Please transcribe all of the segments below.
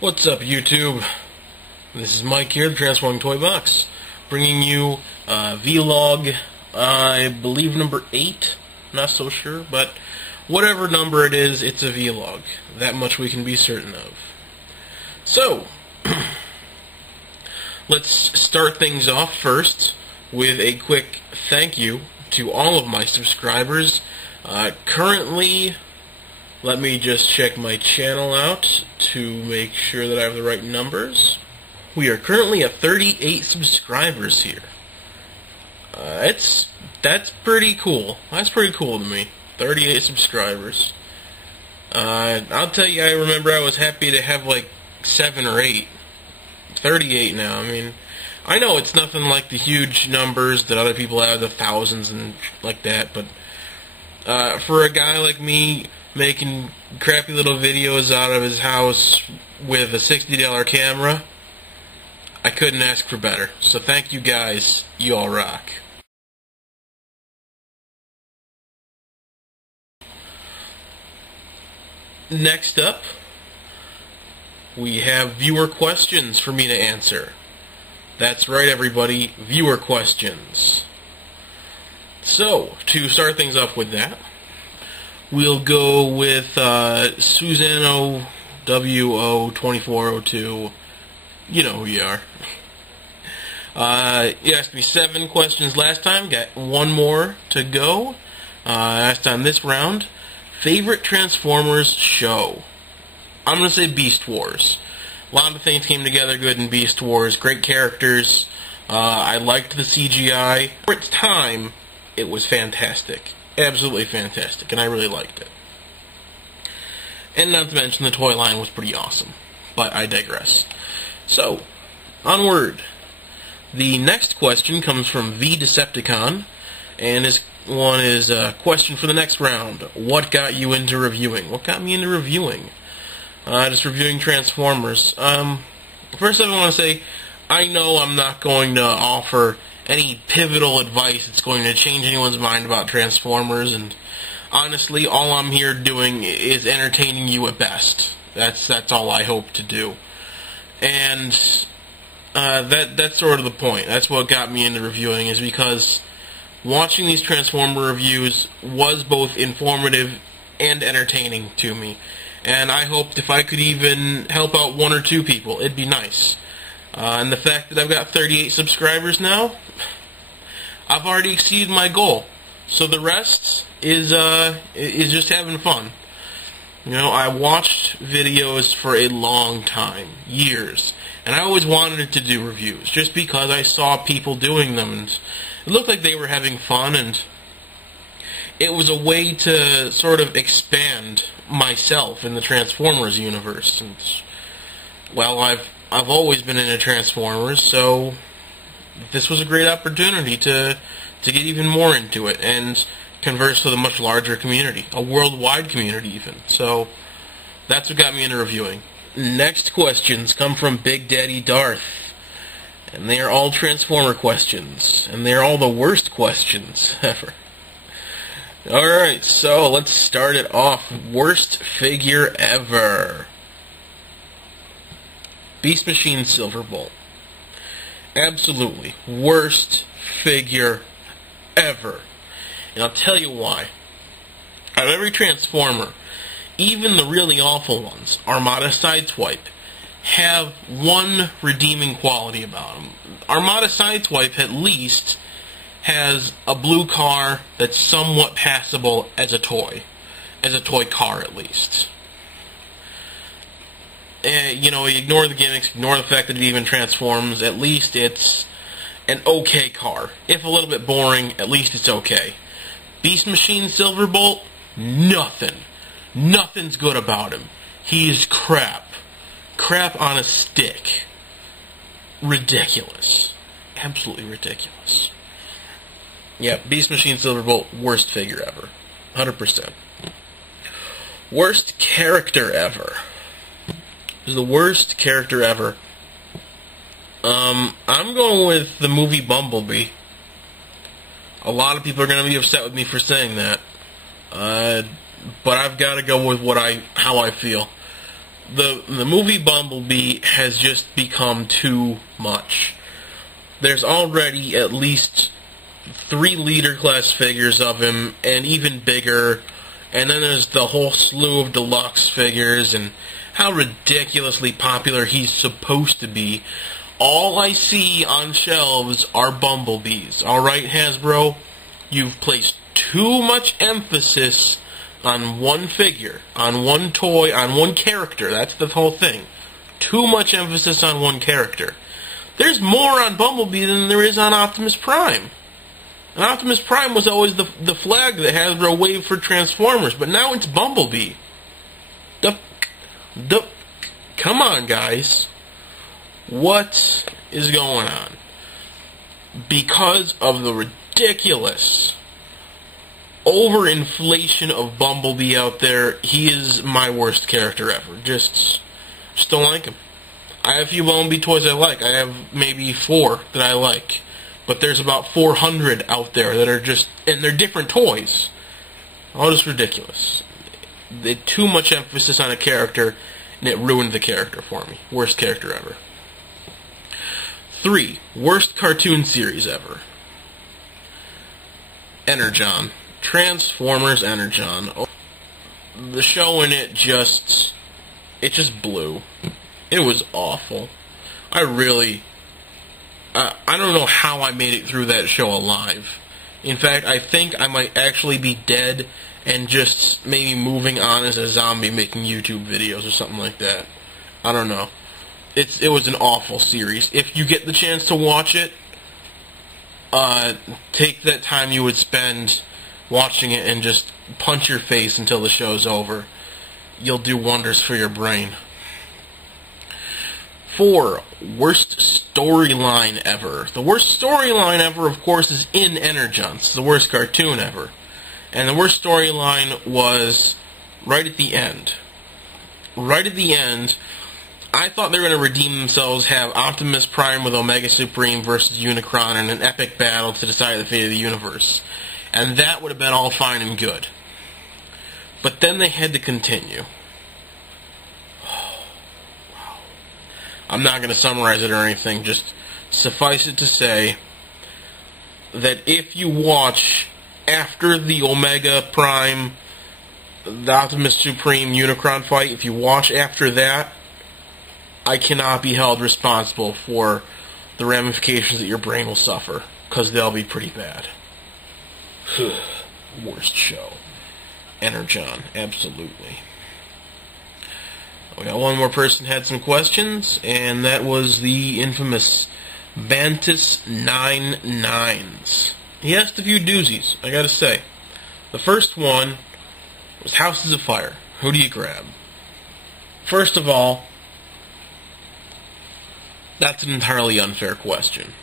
What's up, YouTube? This is Mike here, the Transforming Toy Box, bringing you vlog, I believe number 8, not so sure, but whatever number it is, it's a vlog. That much we can be certain of. So, let's start things off first with a quick thank you to all of my subscribers. Currently, let me just check my channel out to make sure that I have the right numbers. We are currently at 38 subscribers here. That's pretty cool. That's pretty cool to me. 38 subscribers. I'll tell you, I remember I was happy to have like 7 or 8. 38 now. I mean, I know it's nothing like the huge numbers that other people have, the thousands and like that, but for a guy like me, making crappy little videos out of his house with a $60 camera, I couldn't ask for better. So thank you guys, you all rock. Next up, we have viewer questions for me to answer. That's right, everybody, viewer questions. So, to start things off with that, we'll go with Susano WO2402. You know who you are. You asked me 7 questions last time. Got 1 more to go. Last time this round. Favorite Transformers show? I'm going to say Beast Wars. A lot of things came together good in Beast Wars. Great characters. I liked the CGI. For its time, it was fantastic. Absolutely fantastic, and I really liked it. And not to mention, the toy line was pretty awesome. But I digress. So, onward. The next question comes from V Decepticon, and this one is a question for the next round. What got you into reviewing? What got me into reviewing? Just reviewing Transformers. First I want to say, I know I'm not going to offer any pivotal advice that's going to change anyone's mind about Transformers, and honestly, all I'm here doing is entertaining you at best. That's all I hope to do. And that's sort of the point. That's what got me into reviewing, is because watching these Transformer reviews was both informative and entertaining to me. And I hoped if I could even help out 1 or 2 people, it'd be nice. And the fact that I've got 38 subscribers now, I've already exceeded my goal. So the rest is just having fun. You know, I watched videos for a long time, years, and I always wanted to do reviews, just because I saw people doing them, and it looked like they were having fun, and it was a way to sort of expand myself in the Transformers universe. And, well, I've always been into Transformers, so this was a great opportunity to get even more into it and converse with a much larger community, a worldwide community even. So that's what got me into reviewing. Next questions come from Big Daddy Darth, and they are all Transformer questions, and they are all the worst questions ever. Alright, so let's start it off. Worst figure ever. Beast Machine Silverbolt. Absolutely. Worst figure ever. And I'll tell you why. Out of every Transformer, even the really awful ones, Armada Sideswipe, have one redeeming quality about them. Armada Sideswipe, at least, has a blue car that's somewhat passable as a toy car at least. You know, ignore the gimmicks, ignore the fact that it even transforms, at least it's an okay car. If a little bit boring, at least it's okay. Beast Machine Silverbolt, nothing. Nothing's good about him. He is crap. Crap on a stick. Ridiculous. Absolutely ridiculous. Yeah, Beast Machine Silverbolt, worst figure ever. 100%. Worst character ever. This is the worst character ever. I'm going with the movie Bumblebee. A lot of people are going to be upset with me for saying that. But I've got to go with how I feel. the movie Bumblebee has just become too much. There's already at least 3 leader class figures of him, and even bigger, and then there's the whole slew of deluxe figures, and how ridiculously popular he's supposed to be. All I see on shelves are Bumblebees. Alright, Hasbro? You've placed too much emphasis on one figure, on one toy, on one character. That's the whole thing. Too much emphasis on one character. There's more on Bumblebee than there is on Optimus Prime. And Optimus Prime was always the flag that Hasbro waved for Transformers, but now it's Bumblebee. Come on, guys. What is going on? Because of the ridiculous overinflation of Bumblebee out there, he is my worst character ever. Just don't like him. I have a few Bumblebee toys I like. I have maybe 4 that I like. But there's about 400 out there that are just, and they're different toys. All just ridiculous. Too much emphasis on a character, and it ruined the character for me. Worst character ever. 3. Worst cartoon series ever. Energon. Transformers Energon. Oh, the show in it just blew. It was awful. I don't know how I made it through that show alive. In fact, I think I might actually be dead and just maybe moving on as a zombie making YouTube videos or something like that. I don't know. It was an awful series. If you get the chance to watch it, take that time you would spend watching it and just punch your face until the show's over. You'll do wonders for your brain. 4. Worst storyline ever. The worst storyline ever, of course, is in Energon. It's the worst cartoon ever. And the worst storyline was right at the end. Right at the end, I thought they were going to redeem themselves, have Optimus Prime with Omega Supreme versus Unicron in an epic battle to decide the fate of the universe. And that would have been all fine and good. But then they had to continue. I'm not going to summarize it or anything, just suffice it to say that if you watch after the Omega Prime, the Optimus Supreme Unicron fight, if you watch after that, I cannot be held responsible for the ramifications that your brain will suffer, because they'll be pretty bad. Worst show. Energon, absolutely. We got one more person had some questions, and that was the infamous Bantus99s. He asked a few doozies, I gotta say. The first one was Houses of Fire. Who do you grab? First of all, that's an entirely unfair question.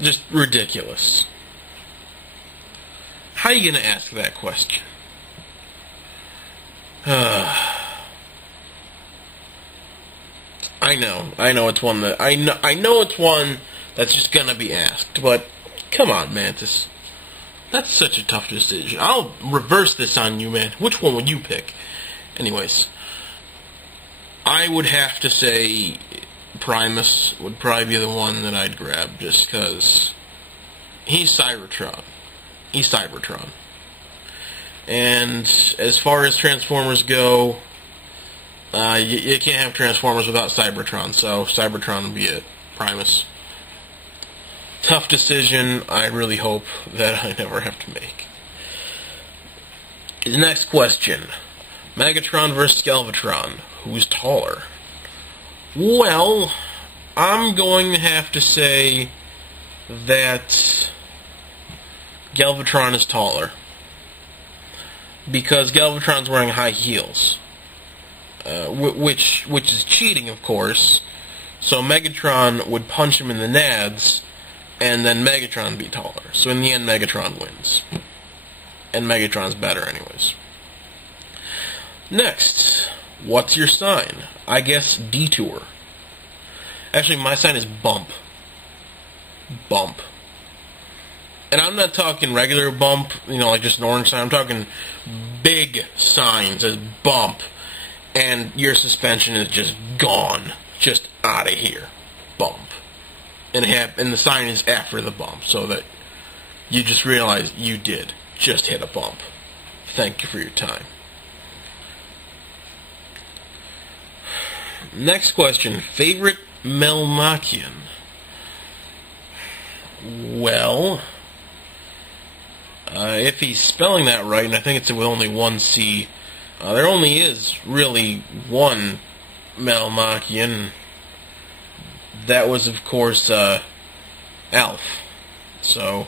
Just ridiculous. How are you gonna ask that question? I know it's one that I know it's one that's just gonna be asked, but come on, Mantis. That's such a tough decision. I'll reverse this on you, man. Which one would you pick? Anyways, I would have to say Primus would probably be the one that I'd grab, just because he's Cybertron. He's Cybertron. And as far as Transformers go, you can't have Transformers without Cybertron, so Cybertron would be it. Primus. Tough decision. I really hope that I never have to make. The next question. Megatron versus Galvatron. Who's taller? Well, I'm going to have to say that Galvatron is taller. Because Galvatron's wearing high heels. Which is cheating, of course. So Megatron would punch him in the nads, and then Megatron would be taller. So in the end, Megatron wins. And Megatron's better anyways. Next, what's your sign? I guess Detour. Actually, my sign is Bump. Bump. And I'm not talking regular bump, you know, like just an orange sign. I'm talking big signs as bump, and your suspension is just gone, just out of here, bump. And the sign is after the bump, so that you just realize you did just hit a bump. Thank you for your time. Next question, favorite Melmacian? Well, if he's spelling that right, and I think it's with only one C, there only is really one Melmacian. That was, of course, Alf. So,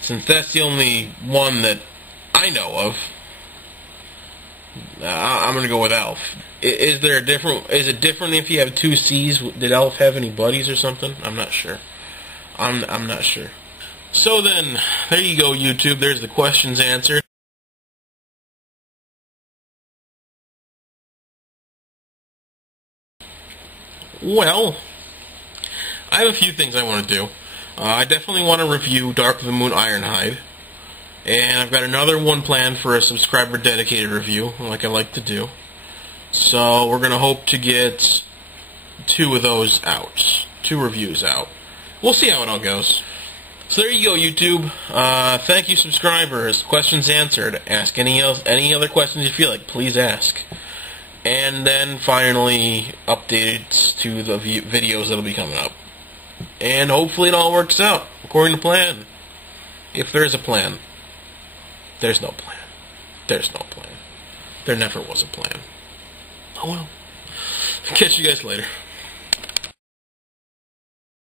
since that's the only one that I know of, I'm going to go with Alf. Is it different if you have two C's? Did Alf have any buddies or something? I'm not sure. I'm not sure. So then, there you go, YouTube. There's the questions answered. Well, I have a few things I want to do. I definitely want to review Dark of the Moon Ironhide. And I've got another one planned for a subscriber dedicated review, like I like to do. So we're going to hope to get 2 of those out. 2 reviews out. We'll see how it all goes. So there you go, YouTube. Thank you, subscribers. Questions answered. Ask any other questions you feel like. Please ask. And then finally, updates to the videos that'll be coming up. And hopefully it all works out according to plan. If there is a plan. There's no plan. There's no plan. There never was a plan. Oh well. Catch you guys later.